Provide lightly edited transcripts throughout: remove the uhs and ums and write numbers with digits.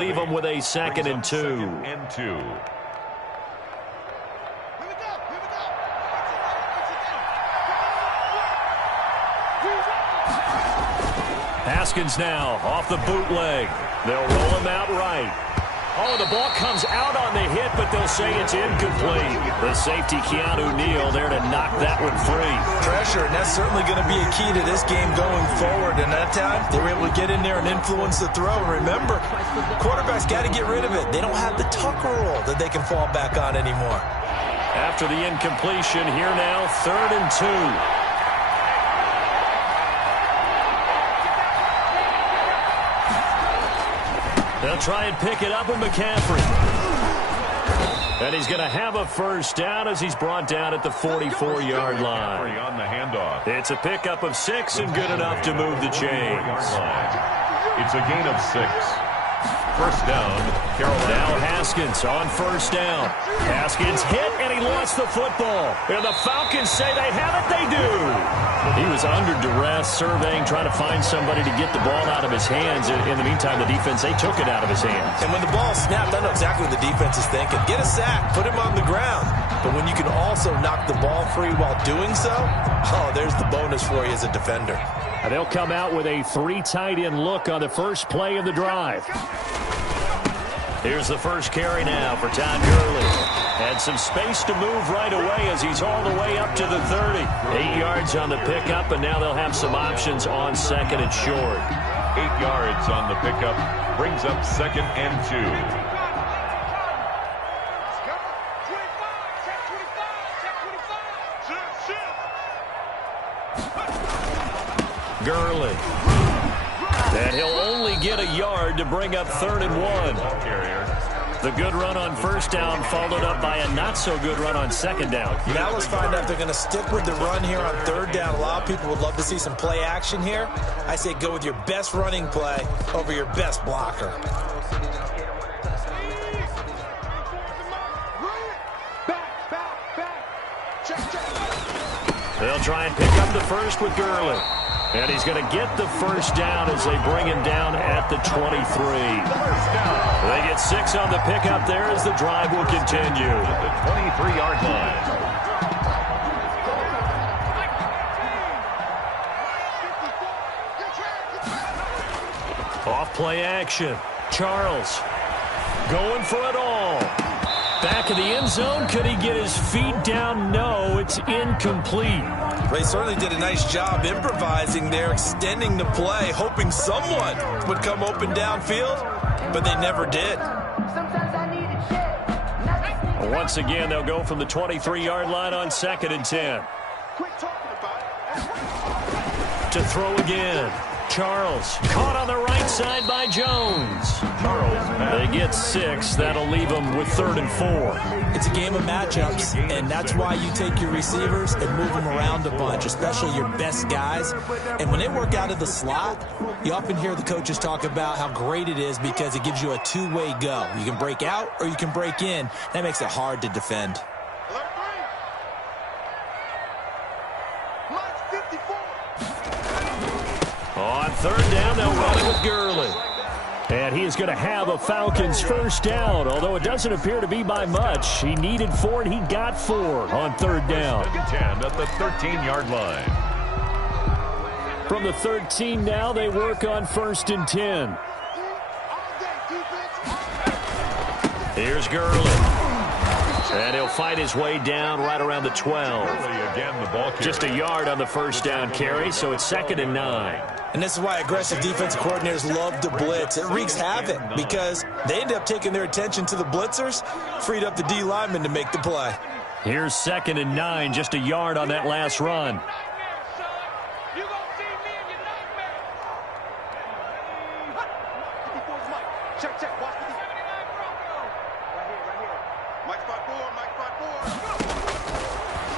Leave them with a 2nd and 2. Haskins now off the bootleg. They'll roll him out right. Oh, the ball comes out on the hit, but they'll say it's incomplete. The safety, Keanu Neal, there to knock that one free. Pressure, and that's certainly going to be a key to this game going forward. And that time, they were able to get in there and influence the throw. And remember, quarterbacks got to get rid of it. They don't have the tuck rule that they can fall back on anymore. After the incompletion, here now, 3rd and 2. They'll try and pick it up with McCaffrey. And he's going to have a first down as he's brought down at the 44-yard line. On the handoff. It's a pickup of 6 and good enough to move the chains. It's a gain of 6. First down, Carolina. Now Haskins on first down. Haskins hit, and he lost the football. And the Falcons say they have it. They do. He was under duress, surveying, trying to find somebody to get the ball out of his hands. In the meantime, the defense, they took it out of his hands. And when the ball snapped, I know exactly what the defense is thinking. Get a sack, put him on the ground. But when you can also knock the ball free while doing so, oh, there's the bonus for you as a defender. And they'll come out with a 3 tight end look on the first play of the drive. Here's the first carry now for Todd Gurley. Had some space to move right away as he's all the way up to the 30. 8 yards on the pickup, and now they'll have some options on 2nd and short. 8 yards on the pickup. Brings up 2nd and 2. Gurley. And he'll only get a yard to bring up 3rd and 1. The good run on first down followed up by a not-so-good run on 2nd down. Now let's find out if they're going to stick with the run here on 3rd down. A lot of people would love to see some play action here. I say go with your best running play over your best blocker. They'll try and pick up the first with Gurley. And he's going to get the first down as they bring him down at the 23. They get 6 on the pickup there as the drive will continue. The 23-yard line. Off play action. Charles going for it all. Back in the end zone. Could he get his feet down? No, it's incomplete. They certainly did a nice job improvising there, extending the play, hoping someone would come open downfield, but they never did. Once again, they'll go from the 23-yard line on 2nd and 10. To throw again. Charles caught on the right side by Jones. They get 6. That'll leave them with 3rd and 4. It's a game of matchups, and that's why you take your receivers and move them around a bunch, especially your best guys. And when they work out of the slot, you often hear the coaches talk about how great it is because it gives you a two-way go. You can break out or you can break in. That makes it hard to defend. On 3rd down, they'll run it with Gurley. And he is going to have a Falcons first down, although it doesn't appear to be by much. He needed 4, and he got 4 on 3rd down. 10 at the 13-yard line. From the 13 now, they work on 1st and 10. Here's Gurley. And he'll fight his way down right around the 12. Again, the ball carrier. Just a yard on the first down carry, so it's 2nd and 9. And this is why aggressive defensive coordinators love to blitz. It wreaks havoc because they end up taking their attention to the blitzers, freed up the D lineman to make the play. Here's 2nd and 9, just a yard on that last run.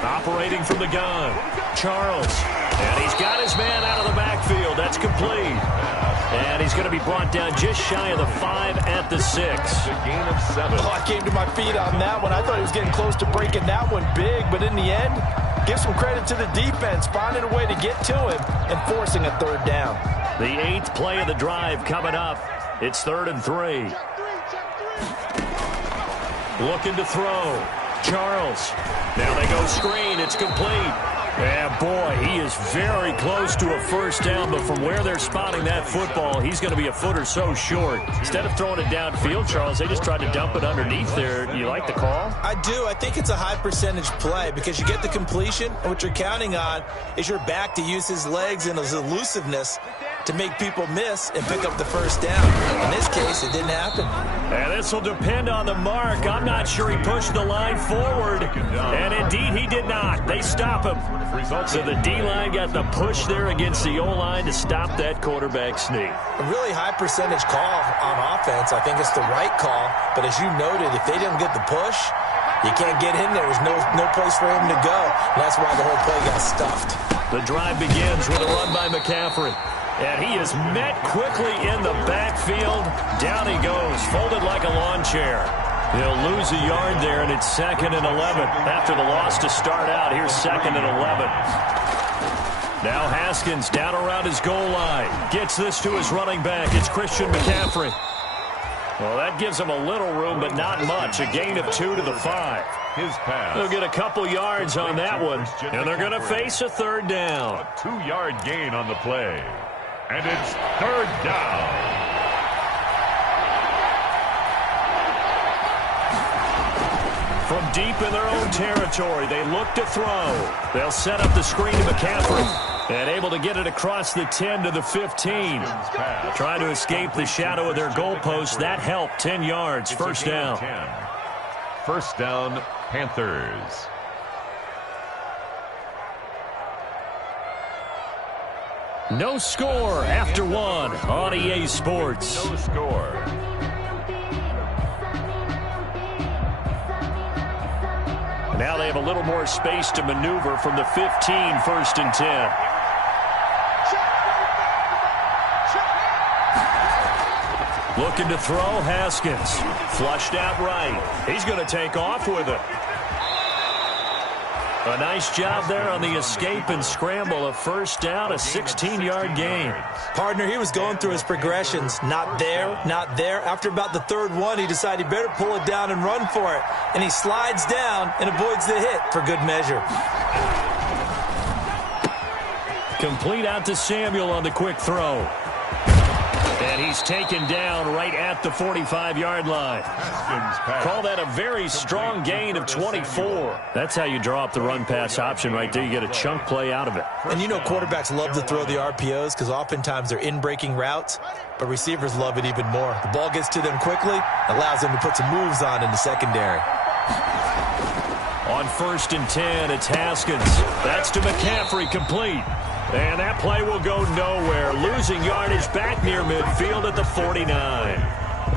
Operating from the gun, Charles. And he's got his man out of the backfield. That's complete. And he's going to be brought down just shy of the 5 at the 6. A gain of 7. Oh, I came to my feet on that one. I thought he was getting close to breaking that one big, but in the end, give some credit to the defense, finding a way to get to him and forcing a 3rd down. The 8th play of the drive coming up. It's 3rd and 3. Looking to throw. Charles. Now they go screen. It's complete. And, boy, he is very close to a first down, but from where they're spotting that football, he's going to be a foot or so short. Instead of throwing it downfield, Charles, they just tried to dump it underneath there. Do you like the call? I do. I think it's a high-percentage play because you get the completion, and what you're counting on is your back to use his legs and his elusiveness to make people miss and pick up the first down. In this case, it didn't happen. And this will depend on the mark. I'm not sure he pushed the line forward. And indeed, he did not. They stop him. So the D-line got the push there against the O-line to stop that quarterback sneak. A really high percentage call on offense. I think it's the right call. But as you noted, if they didn't get the push, you can't get in there. There's no place for him to go. And that's why the whole play got stuffed. The drive begins with a run by McCaffrey. And he is met quickly in the backfield. Down he goes, folded like a lawn chair. He'll lose a yard there, and it's 2nd and 11. After the loss to start out, here's 2nd and 11. Now Haskins down around his goal line. Gets this to his running back. It's Christian McCaffrey. Well, that gives him a little room, but not much. A gain of 2 to the 5. His pass. They'll get a couple yards on that one, and they're going to face a third down. A 2-yard gain on the play. And it's 3rd down. From deep in their own territory, they look to throw. They'll set up the screen to McCaffrey. And able to get it across the 10 to the 15. Trying to escape the shadow of their goalpost. That helped. 10 yards. First down. First down, Panthers. No score after 1 on EA Sports. No score. Now they have a little more space to maneuver from the 15, 1st and 10. Looking to throw, Haskins. Flushed out right. He's going to take off with it. A nice job there on the escape and scramble. A first down, a 16-yard gain. Partner, he was going through his progressions. Not there, not there. After about the 3rd one, he decided he better pull it down and run for it. And he slides down and avoids the hit for good measure. Complete out to Samuel on the quick throw. And he's taken down right at the 45-yard line. Call that a very strong gain of 24. That's how you draw up the run-pass option right there. You get a chunk play out of it. And you know quarterbacks love to throw the RPOs because oftentimes they're in-breaking routes, but receivers love it even more. The ball gets to them quickly, allows them to put some moves on in the secondary. On 1st and 10, it's Haskins. That's to McCaffrey, complete. And that play will go nowhere. Losing yardage back near midfield at the 49.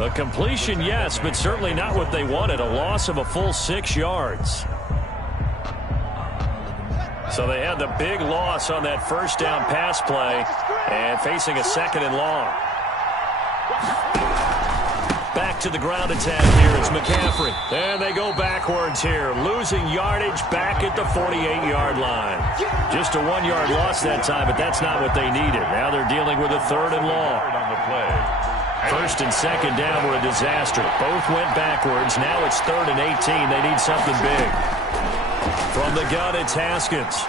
A completion, yes, but certainly not what they wanted. A loss of a full 6 yards. So they had the big loss on that first down pass play and facing a 2nd and long. Back to the ground attack here. It's McCaffrey. And they go backwards here. Losing yardage back at the 48-yard line. Just a 1-yard loss that time, but that's not what they needed. Now they're dealing with a 3rd and long. 1st and 2nd down were a disaster. Both went backwards. Now it's 3rd and 18. They need something big. From the gun, it's Haskins.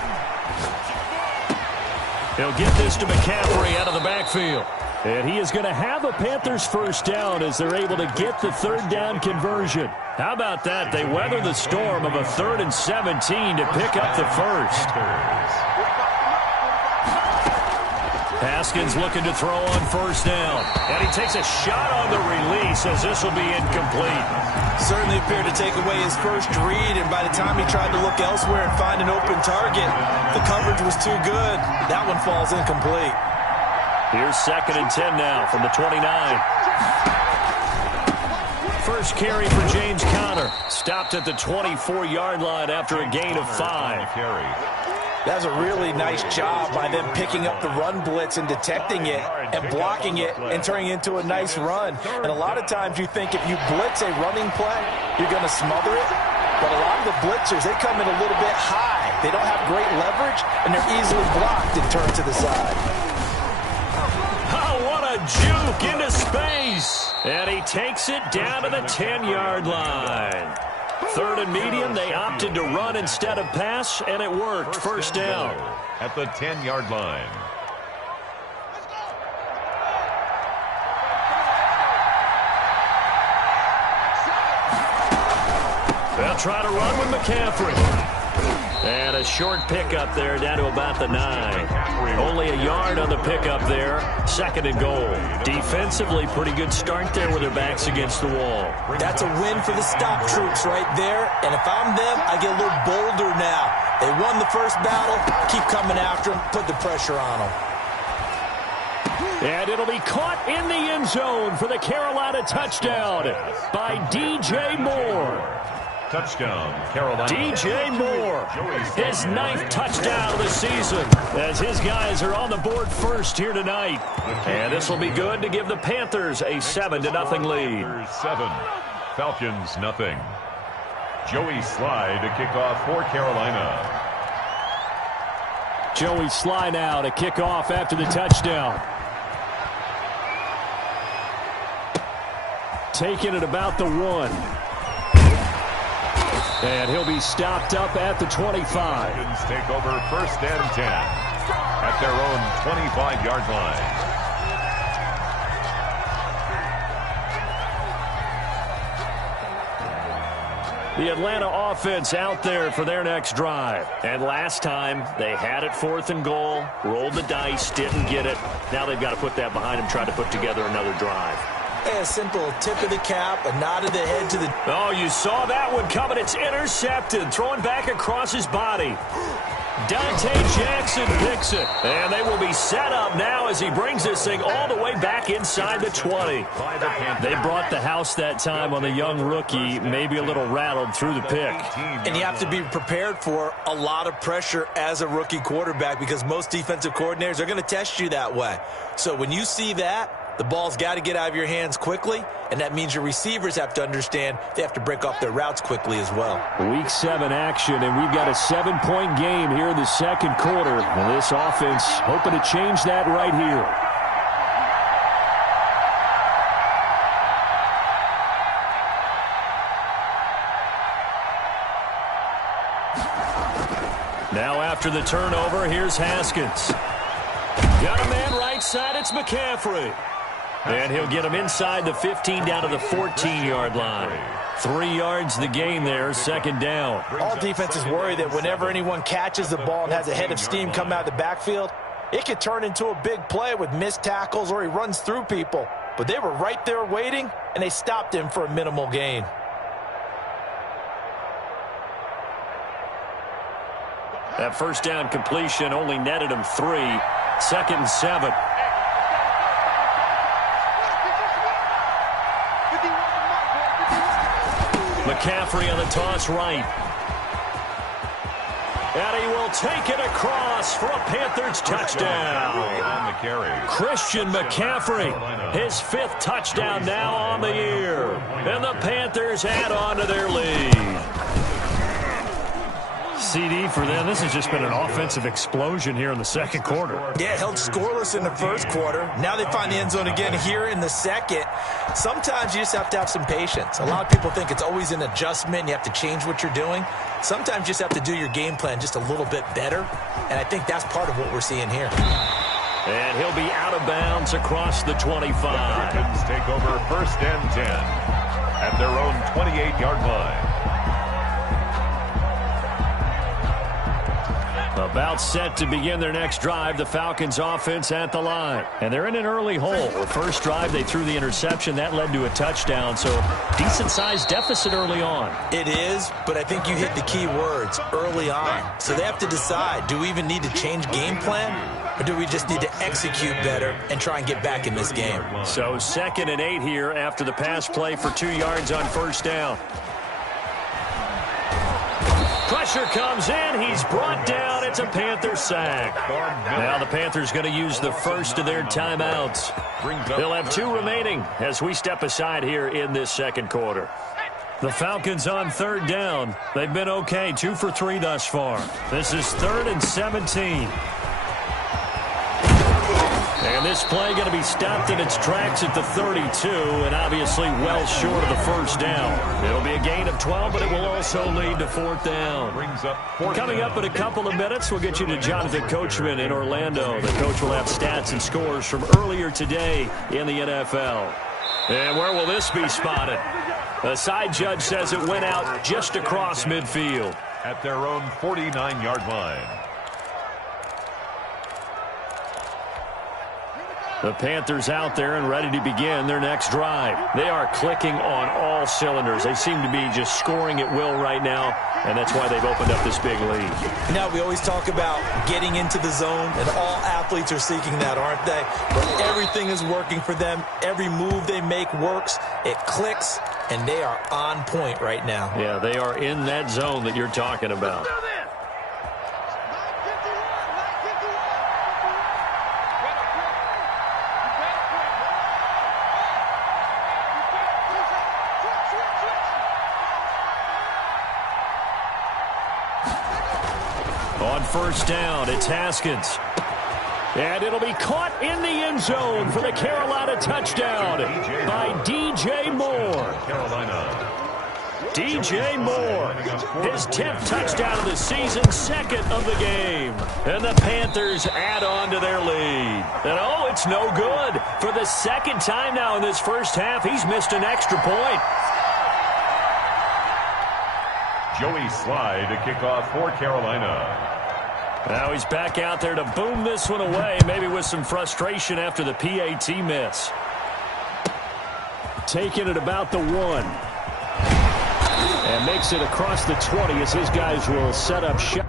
He'll get this to McCaffrey out of the backfield. And he is going to have a Panthers first down as they're able to get the 3rd down conversion. How about that? They weather the storm of a 3rd and 17 to pick up the first. Haskins looking to throw on first down. And he takes a shot on the release as this will be incomplete. Certainly appeared to take away his first read, and by the time he tried to look elsewhere and find an open target, the coverage was too good. That one falls incomplete. Here's 2nd and 10 now from the 29. First carry for James Conner. Stopped at the 24-yard line after a gain of 5. That's a really nice job by them picking up the run blitz and detecting it and blocking it and turning it into a nice run. And a lot of times you think if you blitz a running play, you're going to smother it. But a lot of the blitzers, they come in a little bit high. They don't have great leverage, and they're easily blocked and turned to the side. Oh, what a a juke into space. And he takes it down to the 10-yard line. Third and medium, they opted to run instead of pass, and it worked. First down. At the 10-yard line. They'll try to run with McCaffrey. And a short pickup there down to about the 9. Only a yard on the pickup there. Second and goal. Defensively, pretty good start there with their backs against the wall. That's a win for the stop troops right there. And if I'm them, I get a little bolder now. They won the first battle. Keep coming after them. Put the pressure on them. And it'll be caught in the end zone for the Carolina touchdown by DJ Moore. Touchdown, Carolina. DJ Moore, his 9th touchdown of the season, as his guys are on the board first here tonight. And this will be good to give the Panthers a 7-0 lead. 7, Falcons nothing. Joey Sly to kick off for Carolina. Joey Sly now to kick off after the touchdown. Taking it about the 1. And he'll be stopped up at the 25. Falcons take over first and 10 at their own 25-yard line. The Atlanta offense out there for their next drive. And last time, they had it 4th and goal, rolled the dice, didn't get it. Now they've got to put that behind them, try to put together another drive. A simple tip of the cap, a nod of the head to the... Oh, you saw that one coming. It's intercepted. Throwing back across his body. Dante Jackson picks it. And they will be set up now as he brings this thing all the way back inside the 20. They brought the house that time on the young rookie, maybe a little rattled through the pick. And you have to be prepared for a lot of pressure as a rookie quarterback because most defensive coordinators are going to test you that way. So when you see that, the ball's got to get out of your hands quickly, and that means your receivers have to understand they have to break off their routes quickly as well. Week 7 action, and we've got a 7-point game here in the second quarter. And this offense hoping to change that right here. Now after the turnover, here's Haskins. Got a man right side, it's McCaffrey. And he'll get him inside the 15 down to the 14-yard line. 3 yards the gain there, second down. All defenses worry that whenever anyone catches the ball and has a head of steam come out of the backfield, it could turn into a big play with missed tackles or he runs through people. But they were right there waiting, and they stopped him for a minimal gain. That first down completion only netted him 3. 2nd and 7. McCaffrey on the toss right. And he will take it across for a Panthers touchdown. On the carry. Christian McCaffrey, his 5th touchdown now on the year. And the Panthers add on to their lead. CD for them. This has just been an offensive explosion here in the second quarter. Yeah, held scoreless in the first quarter. Now they find the end zone again here in the second. Sometimes you just have to have some patience. A lot of people think it's always an adjustment. You have to change what you're doing. Sometimes you just have to do your game plan just a little bit better. And I think that's part of what we're seeing here. And he'll be out of bounds across the 25. The Falcons take over first and 10 at their own 28-yard line. About set to begin their next drive, the Falcons offense at the line. And they're in an early hole. The first drive, they threw the interception. That led to a touchdown, so decent-sized deficit early on. It is, but I think you hit the key words, early on. So they have to decide, do we even need to change game plan? Or do we just need to execute better and try and get back in this game? So 2nd and 8 here after the pass play for 2 yards on first down. Pressure comes in. He's brought down. It's a Panther sack. Now the Panthers going to use the first of their timeouts. They'll have 2 remaining as we step aside here in this second quarter. The Falcons on 3rd down. They've been okay. 2 for 3 thus far. This is 3rd and 17. And this play going to be stopped in its tracks at the 32, and obviously well short of the first down. It'll be a gain of 12, but it will also lead to fourth down. Coming up in a couple of minutes, we'll get you to Jonathan Coachman in Orlando. The coach will have stats and scores from earlier today in the NFL. And where will this be spotted? The side judge says it went out just across midfield. At their own 49-yard line. The Panthers out there and ready to begin their next drive. They are clicking on all cylinders. They seem to be just scoring at will right now, and that's why they've opened up this big lead. Now, we always talk about getting into the zone, and all athletes are seeking that, aren't they? But everything is working for them. Every move they make works. It clicks, and they are on point right now. Yeah, they are in that zone that you're talking about. On first down, it's Haskins. And it'll be caught in the end zone for the Carolina touchdown by DJ Moore. DJ Moore, his 10th touchdown of the season, second of the game. And the Panthers add on to their lead. And oh, it's no good. For the second time now in this first half, he's missed an extra point. Joey Slye to kick off for Carolina. Now he's back out there to boom this one away, maybe with some frustration after the PAT miss. Taking it about the 1. And makes it across the 20 as his guys will set up shop.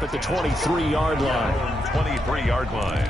At the 23-yard line. 23-yard line.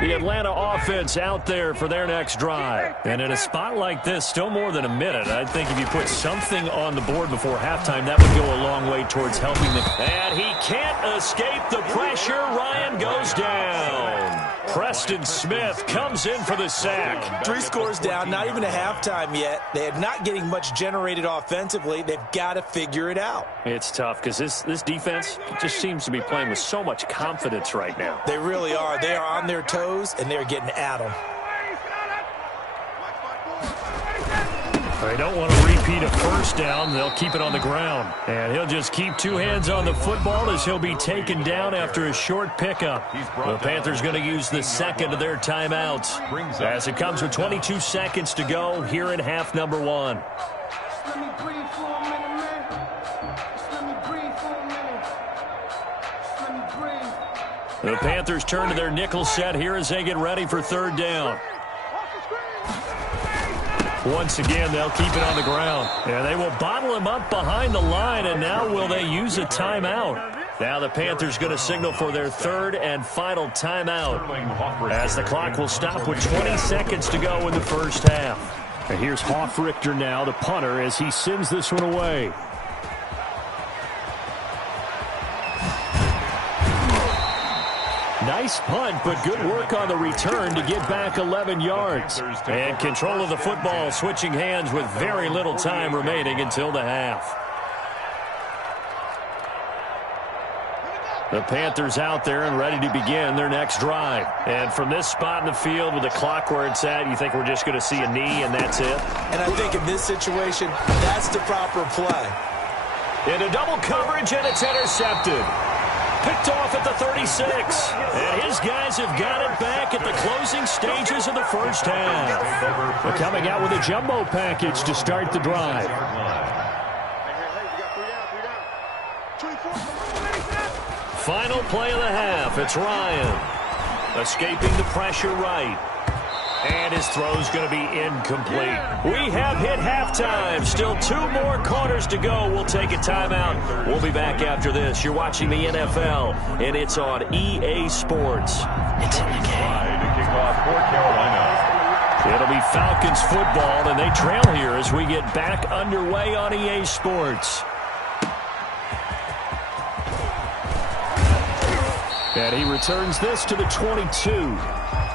The Atlanta offense out there for their next drive. And in a spot like this, still more than a minute. I think if you put something on the board before halftime, that would go a long way towards helping them. And he can't escape the pressure. Ryan goes down. Preston Smith comes in for the sack. 3 scores down, not even a halftime yet. They are not getting much generated offensively. They've got to figure it out. It's tough because this defense just seems to be playing with so much confidence right now. They really are. They are on their toes, and they're getting at them. They don't want to repeat a first down. They'll keep it on the ground. And he'll just keep 2 hands on the football as he'll be taken down after a short pickup. The Panthers going to use the second of their timeouts as it comes with 22 seconds to go here in half number 1. The Panthers turn to their nickel set here as they get ready for third down. Once again, they'll keep it on the ground. And they will bottle him up behind the line, and now will they use a timeout? Now the Panthers going to signal for their third and final timeout as the clock will stop with 20 seconds to go in the first half. And here's Hofrichter now, the punter, as he sends this one away. Nice punt, but good work on the return to get back 11 yards. And control of the football, switching hands with very little time remaining until the half. The Panthers out there and ready to begin their next drive. And from this spot in the field with the clock where it's at, you think we're just going to see a knee and that's it? And I think in this situation, that's the proper play. Into double coverage, and it's intercepted. Picked off at the 36. And his guys have got it back at the closing stages of the first half. They're coming out with a jumbo package to start the drive. Final play of the half. It's Ryan. Escaping the pressure right. And his throw's going to be incomplete. We have hit halftime. Still 2 more quarters to go. We'll take a timeout. We'll be back after this. You're watching the NFL, and it's on EA Sports. It's in the game. To kick off for Carolina. It'll be Falcons football, and they trail here as we get back underway on EA Sports. And he returns this to the 22.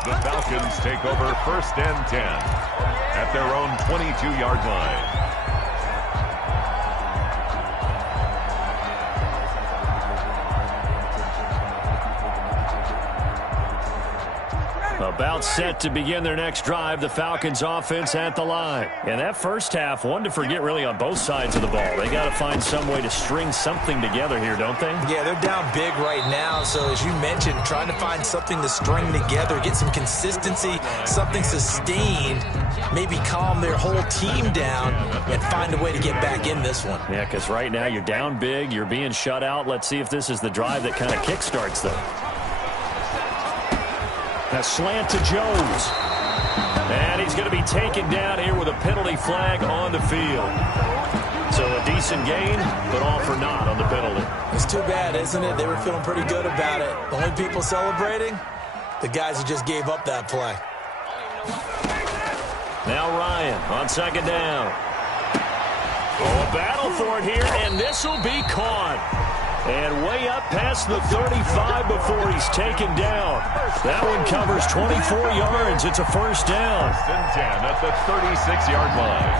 The Falcons take over 1st and 10 at their own 22-yard line. About set to begin their next drive, the Falcons offense at the line. And that first half, one to forget really on both sides of the ball. They got to find some way to string something together here, don't they? Yeah, they're down big right now. So as you mentioned, trying to find something to string together, get some consistency, something sustained, maybe calm their whole team down and find a way to get back in this one. Yeah, because right now you're down big, you're being shut out. Let's see if this is the drive that kind of kickstarts them. A slant to Jones. And he's going to be taken down here with a penalty flag on the field. So a decent gain, but all for naught on the penalty. It's too bad, isn't it? They were feeling pretty good about it. The only people celebrating, the guys who just gave up that play. Now Ryan on 2nd down. Oh, a battle for it here, and this will be caught. And way up past the 35 before he's taken down. That one covers 24 yards. It's a 1st down. 1st and 10 at the 36-yard line.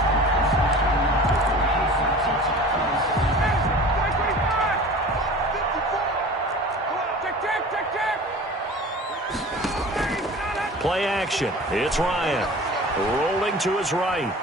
Play action. It's Ryan. Rolling to his right.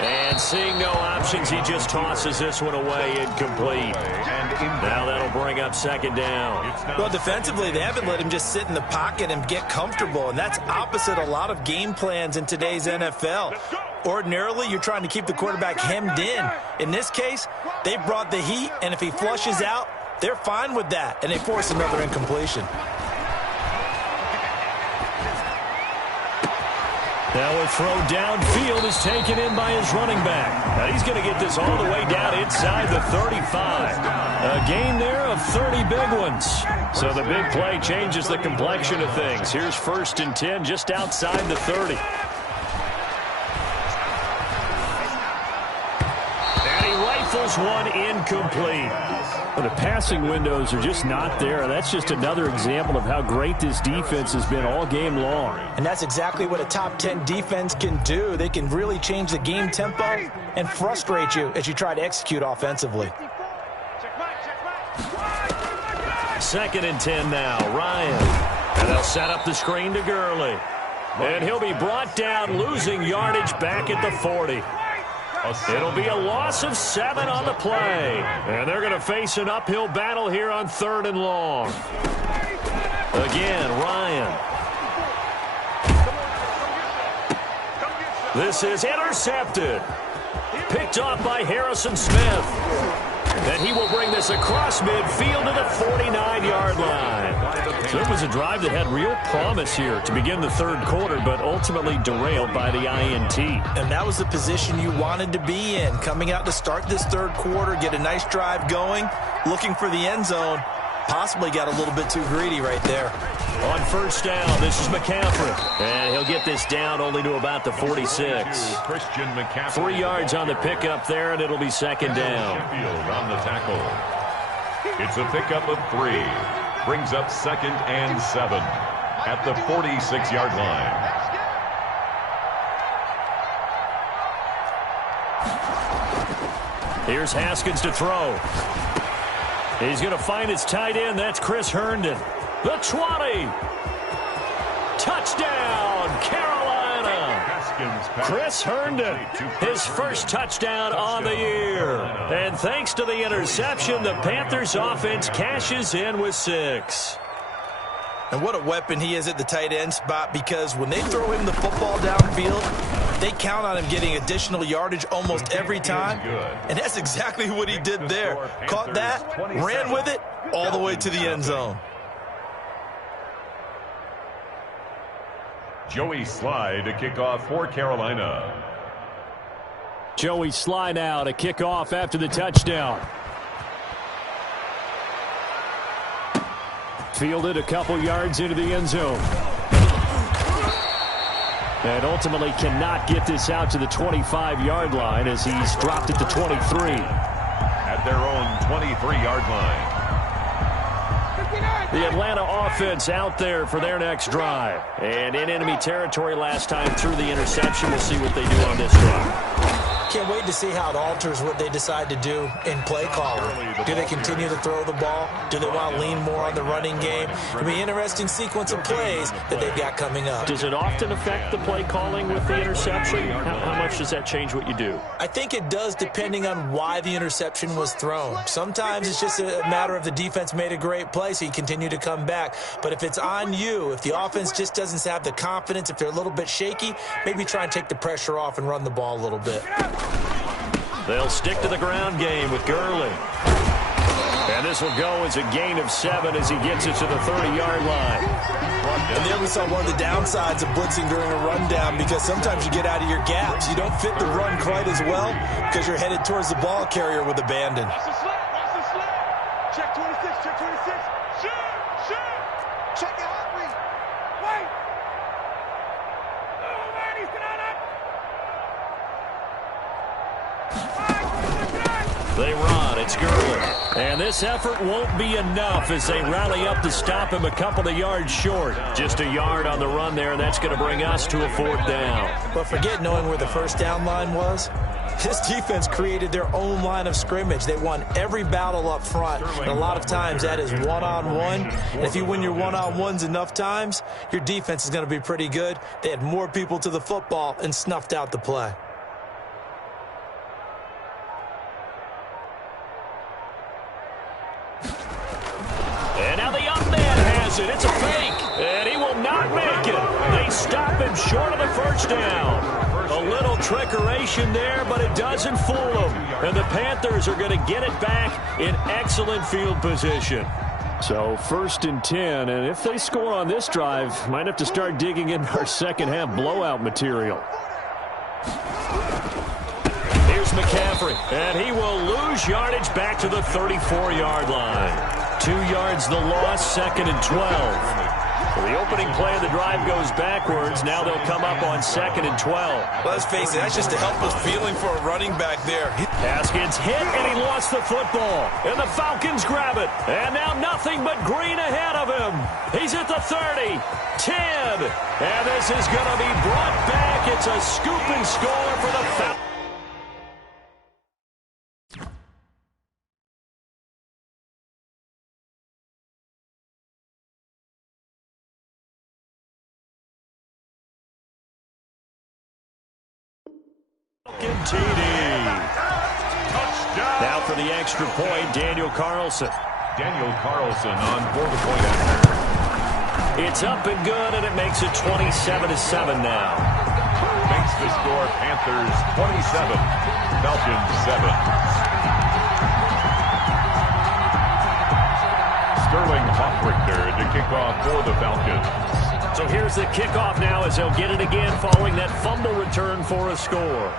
And seeing no options, he just tosses this one away, incomplete. Now that'll bring up 2nd down. Well, defensively, they haven't let him just sit in the pocket and get comfortable, and that's opposite a lot of game plans in today's NFL. Ordinarily, you're trying to keep the quarterback hemmed in. In this case, they brought the heat, and if he flushes out, they're fine with that, and they force another incompletion. Now a throw downfield is taken in by his running back. Now he's going to get this all the way down inside the 35. A gain there of 30 big ones. So the big play changes the complexion of things. Here's 1st and 10 just outside the 30. And he rifles one incomplete. The passing windows are just not there. That's just another example of how great this defense has been all game long. And that's exactly what a top 10 defense can do. They can really change the game tempo and frustrate you as you try to execute offensively. 2nd and 10 now. Ryan. And they'll set up the screen to Gurley. And he'll be brought down, losing yardage back at the 40. It'll be a loss of 7 on the play. And they're going to face an uphill battle here on 3rd and long. Again, Ryan. This is intercepted. Picked off by Harrison Smith. And he will bring this across midfield to the 49-yard line. So it was a drive that had real promise here to begin the 3rd quarter, but ultimately derailed by the INT. And that was the position you wanted to be in. Coming out to start this 3rd quarter, get a nice drive going, looking for the end zone. Possibly got a little bit too greedy right there. On 1st down, this is McCaffrey. And he'll get this down only to about the 46. 3 yards on the pickup there, and it'll be 2nd down. On the tackle. It's a pickup of 3. Brings up 2nd and 7 at the 46-yard line. Here's Haskins to throw. He's going to find his tight end. That's Chris Herndon. The 20. Touchdown, Carolina. Chris Herndon, his first touchdown on the year. And thanks to the interception, the Panthers offense cashes in with 6. And what a weapon he is at the tight end spot, because when they throw him the football downfield, they count on him getting additional yardage almost every time. And that's exactly what he did there. Caught that, ran with it, all the way to the end zone. Joey Sly to kick off for Carolina. Joey Sly now to kick off after the touchdown. Fielded a couple yards into the end zone. And ultimately cannot get this out to the 25-yard line as he's dropped at the 23. At their own 23-yard line. The Atlanta offense out there for their next drive. And in enemy territory last time through the interception. We'll see what they do on this drive. Can't wait to see how it alters what they decide to do in play calling. Do they continue to throw the ball? Do they want to lean more on the running game? It'll be an interesting sequence of plays that they've got coming up. Does it often affect the play calling with the interception? How much does that change what you do? I think it does depending on why the interception was thrown. Sometimes it's just a matter of the defense made a great play, so you continue to come back. But if it's on you, if the offense just doesn't have the confidence, if they're a little bit shaky, maybe try and take the pressure off and run the ball a little bit. They'll stick to the ground game with Gurley. And this will go as a gain of 7 as he gets it to the 30-yard line. And there we saw one of the downsides of blitzing during a rundown, because sometimes you get out of your gaps. You don't fit the run quite as well because you're headed towards the ball carrier with abandon. Watch the slap. Check 26. Check 26. Shoot. Check it out. Wait. Oh, man, he's going up. They run. It's Gurley. And this effort won't be enough as they rally up to stop him a couple of yards short. Just a yard on the run there, and that's going to bring us to a 4th down. But forget knowing where the first down line was. This defense created their own line of scrimmage. They won every battle up front, and a lot of times that is one-on-one. And if you win your one-on-ones enough times, your defense is going to be pretty good. They had more people to the football and snuffed out the play. It's a fake, and he will not make it. They stop him short of the first down. A little trickeration there, but it doesn't fool them. And the Panthers are going to get it back in excellent field position. So 1st and 10, and if they score on this drive, might have to start digging into our second-half blowout material. Here's McCaffrey, and he will lose yardage back to the 34-yard line. 2 yards the loss, 2nd and 12. Well, the opening play of the drive goes backwards. Now they'll come up on 2nd and 12. Let's face it, that's just a helpless feeling for a running back there. Haskins hit, and he lost the football. And the Falcons grab it. And now nothing but green ahead of him. He's at the 30, 10. And this is going to be brought back. It's a scoop and score for the Falcons. TD. Touchdown. Now for the extra point, Daniel Carlson. Daniel Carlson on for the point after. It's up and good, and it makes it 27-7 now. Makes the score Panthers 27, Falcons 7. Sterling Hoffrichter to kick off for the Falcons. So here's the kickoff now as they'll get it again following that fumble return for a score.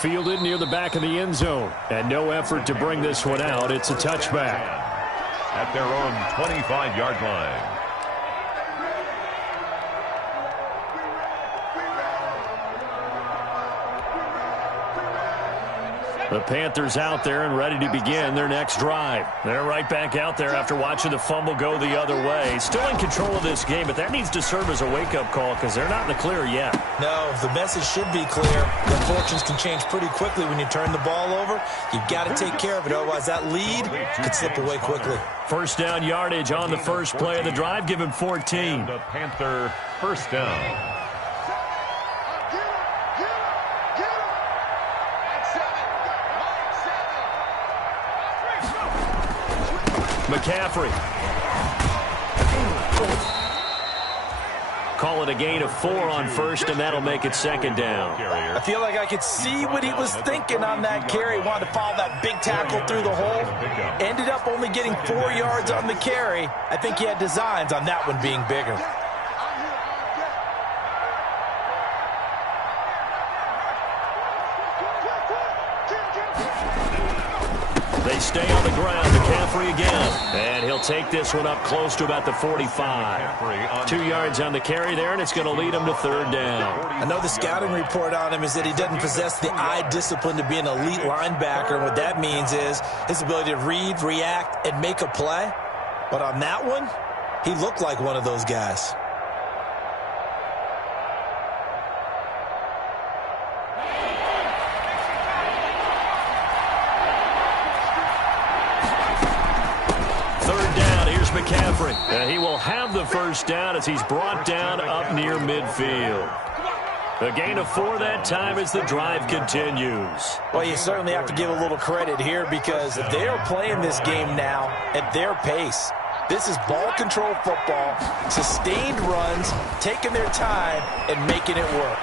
Fielded near the back of the end zone, and no effort to bring this one out. It's a touchback. At their own 25-yard line. The Panthers out there and ready to begin their next drive. They're right back out there after watching the fumble go the other way. Still in control of this game, but that needs to serve as a wake-up call because they're not in the clear yet. No, the message should be clear. The fortunes can change pretty quickly when you turn the ball over. You've got to take care of it, otherwise that lead could slip away quickly. First down yardage on the first play of the drive. Give him 14. The Panther first down. McCaffrey. Call it a gain of 4 on first, and that'll make it second down. I feel like I could see what he was thinking on that carry. Wanted to follow that big tackle through the hole. Ended up only getting 4 yards on the carry. I think he had designs on that one being bigger. They stay on the ground. McCaffrey again. And he'll take this one up close to about the 45. 2 yards on the carry there, and it's going to lead him to third down. I know the scouting report on him is that he doesn't possess the eye discipline to be an elite linebacker, and what that means is his ability to read, react, and make a play. But on that one, he looked like one of those guys. McCaffrey. And he will have the first down as he's brought down up near midfield. A gain of 4 that time as the drive continues. Well, you certainly have to give a little credit here because they are playing this game now at their pace. This is ball control football, sustained runs, taking their time, and making it work.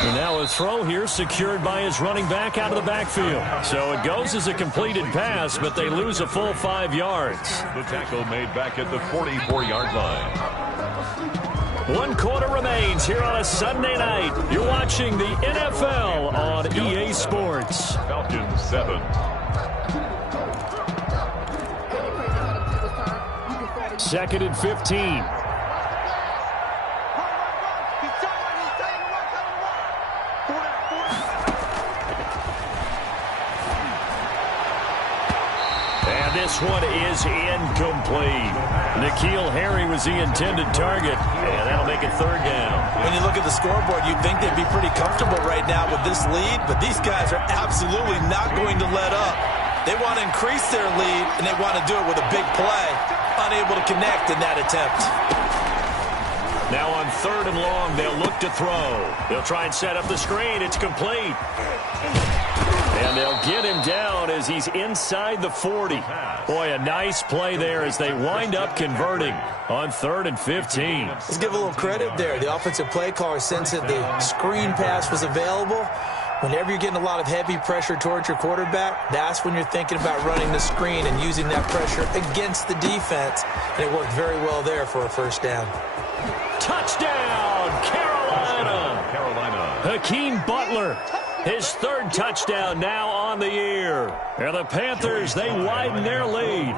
And now a throw here secured by his running back out of the backfield. So it goes as a completed pass, but they lose a full 5 yards. The tackle made back at the 44-yard line. 1 quarter remains here on a Sunday night. You're watching the NFL on EA Sports. Falcons 7. Second and 15. This one is incomplete. N'Keal Harry was the intended target, and that'll make it third down. When you look at the scoreboard, you'd think they'd be pretty comfortable right now with this lead, but these guys are absolutely not going to let up. They want to increase their lead, and they want to do it with a big play. Unable to connect in that attempt. Now on third and long, they'll look to throw. They'll try and set up the screen. It's complete. And they'll get him down as he's inside the 40. Boy, a nice play there as they wind up converting on third and 15. Let's give a little credit there. The offensive play caller sensed that the screen pass was available. Whenever you're getting a lot of heavy pressure towards your quarterback, that's when you're thinking about running the screen and using that pressure against the defense. And it worked very well there for a first down. Touchdown, Carolina. Hakeem Butler. His third touchdown now on the year. And the Panthers, they widen their lead.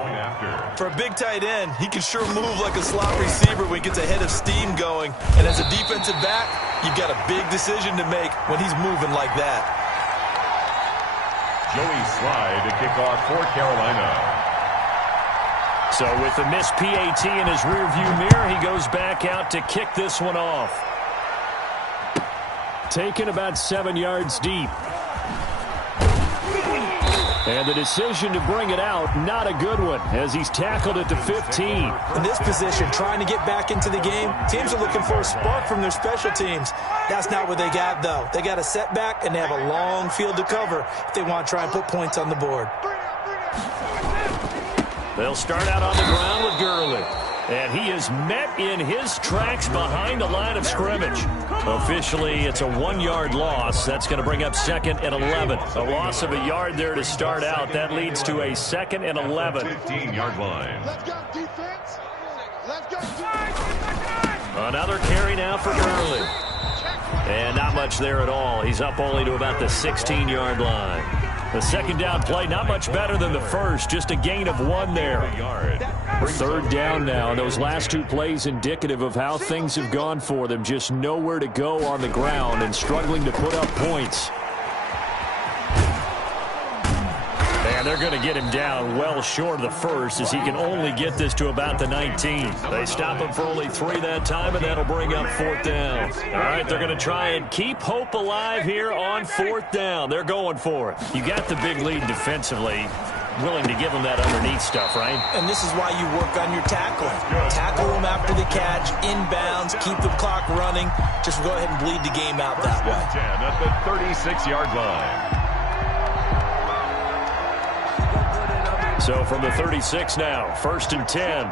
For a big tight end, he can sure move like a slot receiver when he gets a head of steam going. And as a defensive back, you've got a big decision to make when he's moving like that. Joey Slye to kick off for Carolina. So with the missed PAT in his rearview mirror, he goes back out to kick this one off. Taken about 7 yards deep. And the decision to bring it out, not a good one, as he's tackled at the 15. In this position, trying to get back into the game, teams are looking for a spark from their special teams. That's not what they got, though. They got a setback, and they have a long field to cover if they want to try and put points on the board. They'll start out on the ground with Gurley. And he is met in his tracks behind the line of scrimmage. Officially, it's a 1-yard loss. That's going to bring up second and 11. A loss of a yard there to start out. That leads to a second and 11. 15-yard line. Let's go, defense. Let's go. Another carry now for Gurley. And not much there at all. He's up only to about the 16-yard line. The second down play, not much better than the first. Just a gain of 1 there. Third down now. Those last 2 plays indicative of how things have gone for them. Just nowhere to go on the ground and struggling to put up points. And they're going to get him down well short of the first as he can only get this to about the 19. They stop him for only 3 that time, and that'll bring up 4th down. All right, they're going to try and keep hope alive here on 4th down. They're going for it. You got the big lead defensively. Willing to give them that underneath stuff, right? And this is why you work on your tackling. Tackle them after the catch, inbounds, keep the clock running. Just go ahead and bleed the game out that way. 10 at the 36-yard line. So from the 36 now, 1st and 10.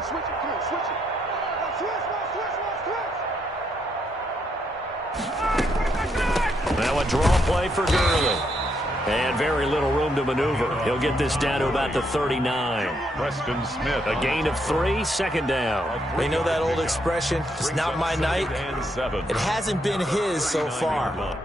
Now a draw play for Gurley. And very little room to maneuver. He'll get this down to about the 39. Preston Smith. A gain of 3, second down. We know that old expression, it's not my night. It hasn't been his so far.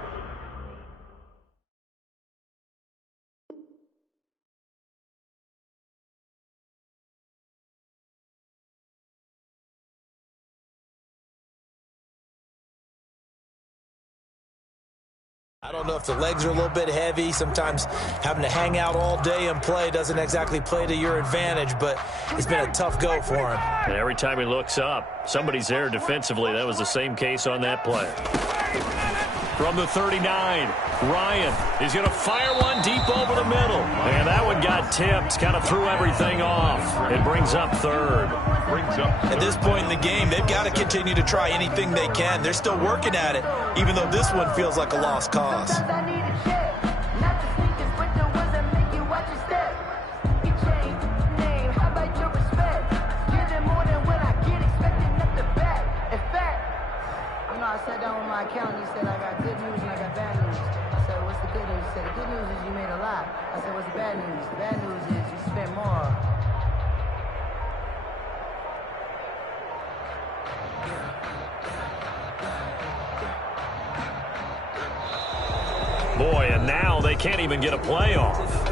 I don't know if the legs are a little bit heavy. Sometimes having to hang out all day and play doesn't exactly play to your advantage, but it's been a tough go for him. And every time he looks up, somebody's there defensively. That was the same case on that play. From the 39, Ryan is going to fire one deep over the middle. And that one got tipped, kind of threw everything off. It brings up third. At this point in the game, they've got to continue to try anything they can. They're still working at it, even though this one feels like a lost cause. I sat down with my accountant. He said, I got good news and I got bad news. I said, what's the good news? He said, the good news is you made a lot. I said, what's the bad news? The bad news is you spent more. Boy, and now they can't even get a playoff.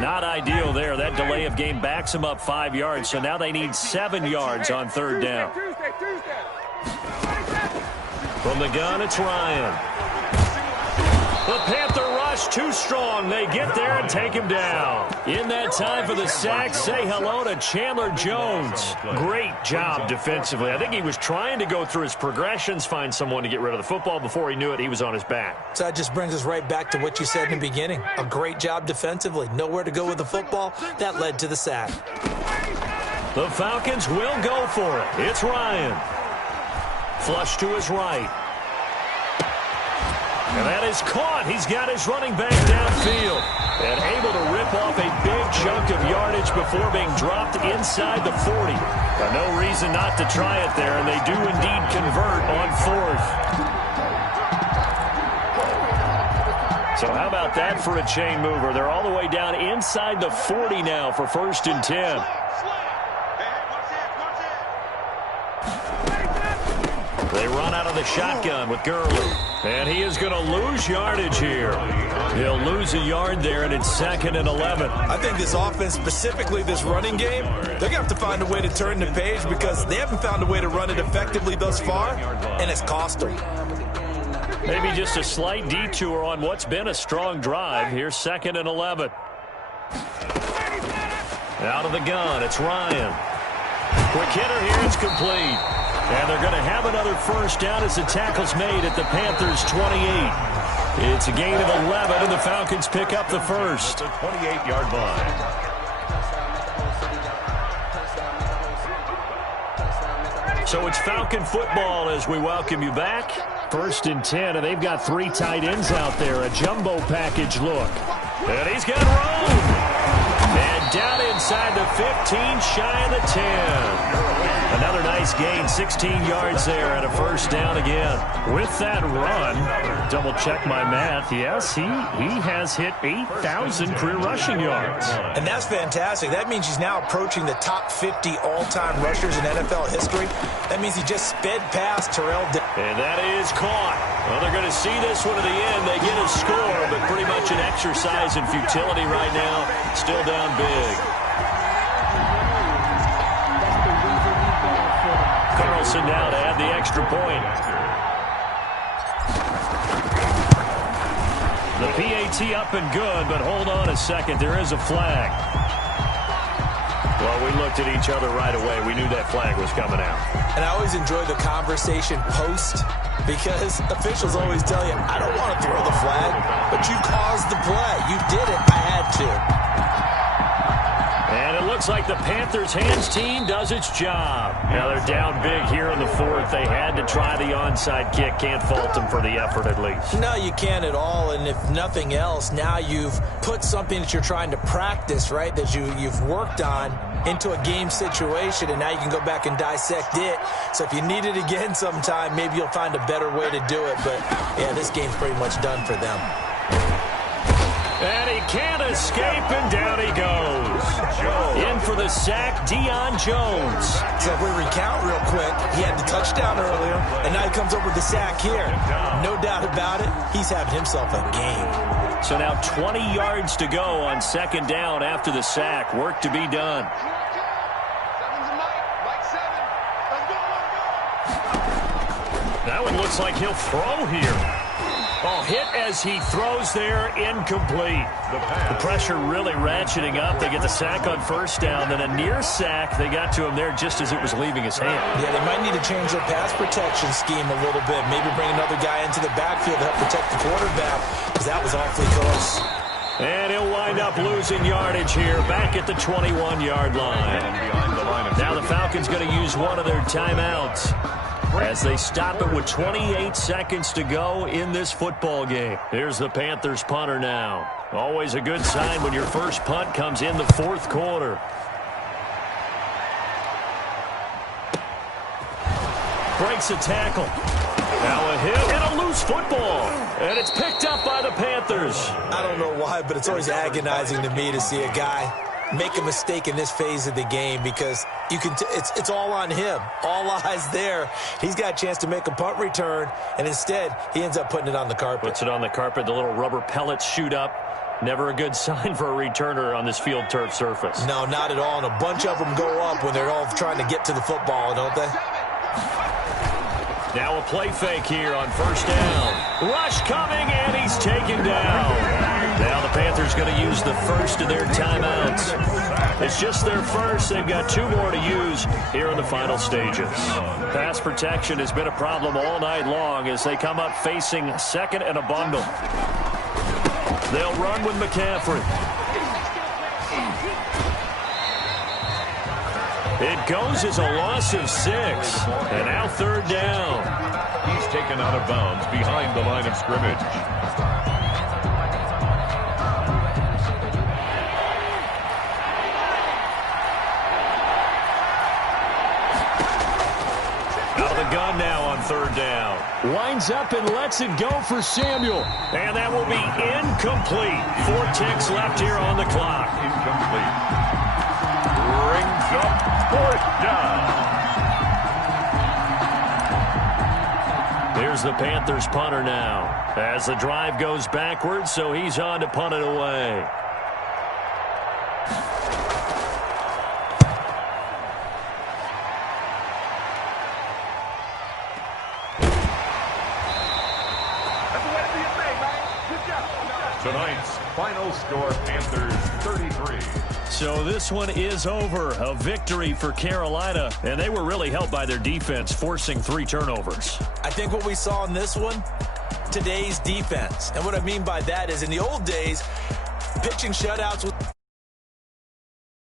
Not ideal there. That delay of game backs them up 5 yards, so now they need 7 yards on third down. From the gun, it's Ryan. The Panther rush too strong. They get there and take him down. In that time for the sack, say hello to Chandler Jones. Great job defensively. I think he was trying to go through his progressions, find someone to get rid of the football. Before he knew it, he was on his back. So that just brings us right back to what you said in the beginning. A great job defensively. Nowhere to go with the football. That led to the sack. The Falcons will go for it. It's Ryan. Flush to his right. And that is caught. He's got his running back downfield. And able to rip off a big chunk of yardage before being dropped inside the 40. But no reason not to try it there, and they do indeed convert on fourth. So how about that for a chain mover? They're all the way down inside the 40 now for 1st and 10. They run out of the shotgun with Gurley. And he is going to lose yardage here. He'll lose a yard there, and it's 2nd and 11. I think this offense, specifically this running game, they're going to have to find a way to turn the page because they haven't found a way to run it effectively thus far, and it's cost them. Maybe just a slight detour on what's been a strong drive. Here's 2nd and 11. Out of the gun, it's Ryan. Quick hitter here, it's complete. And they're going to have another first down as the tackle's made at the Panthers' 28. It's a gain of 11, and the Falcons pick up the first. The 28-yard line. So it's Falcon football as we welcome you back. 1st and 10, and they've got 3 tight ends out there. A jumbo package look. And he's got room. And down inside the 15, shy of the 10. Another nice gain, 16 yards there and a first down again. With that run, double check my math. Yes, he has hit 8,000 career rushing yards. And that's fantastic. That means he's now approaching the top 50 all-time rushers in NFL history. That means he just sped past Terrell. And that is caught. Well, they're going to see this one to the end. They get a score, but pretty much an exercise in futility right now. Still down big. Carlson now to add the extra point. The PAT up and good, but hold on a second. There is a flag. Well, we looked at each other right away. We knew that flag was coming out. And I always enjoy the conversation post because officials always tell you, I don't want to throw the flag, but you caused the play. You did it. I had to. And it looks like the Panthers' hands team does its job. Now they're down big here in the 4th. They had to try the onside kick. Can't fault them for the effort at least. No, you can't at all. And if nothing else, now you've put something that you're trying to practice, right, that you've worked on into a game situation, and now you can go back and dissect it. So if you need it again sometime, maybe you'll find a better way to do it. But, yeah, this game's pretty much done for them. And he can't escape, and down he goes. In for the sack, Deion Jones. So if we recount real quick, he had the touchdown earlier, and now he comes over with the sack here. No doubt about it, he's having himself a game. So now 20 yards to go on 2nd down after the sack. Work to be done. That one looks like he'll throw here. Oh, hit as he throws there, incomplete. The pressure really ratcheting up. They get the sack on first down, then a near sack. They got to him there just as it was leaving his hand. Yeah, they might need to change their pass protection scheme a little bit. Maybe bring another guy into the backfield to help protect the quarterback, because that was awfully close. And he'll wind up losing yardage here, back at the 21-yard line. Now the Falcons going to use one of their timeouts as they stop it with 28 seconds to go in this football game. Here's the Panthers punter now. Always a good sign when your first punt comes in the fourth quarter. Breaks a tackle. Now a hit and a loose football. And it's picked up by the Panthers. I don't know why, but it's always agonizing to me to see a guy make a mistake in this phase of the game, because you can it's all on him. All eyes there. He's got a chance to make a punt return, and instead he ends up putting it on the carpet. Puts it on the carpet. The little rubber pellets shoot up. Never a good sign for a returner on this field turf surface. No, not at all. And a bunch of them go up when they're all trying to get to the football, don't they? Now a play fake here on first down. Rush coming, and he's taken down. Now the Panthers going to use the first of their timeouts. It's just their first. They've got two more to use here in the final stages. Pass protection has been a problem all night long as they come up facing second and a bundle. They'll run with McCaffrey. It goes as a loss of 6. And now third down. He's taken out of bounds behind the line of scrimmage. Out of the gun now on third down. Winds up and lets it go for Samuel. And that will be incomplete. 4 ticks left here on the clock. Incomplete. Brings up fourth down. Here's the Panthers punter now as the drive goes backwards, so he's on to punt it away. Tonight's final score, Panthers 33. So this one is over. A victory for Carolina, and they were really helped by their defense, forcing 3 turnovers. I think what we saw in this one, today's defense. And what I mean by that is in the old days, pitching shutouts with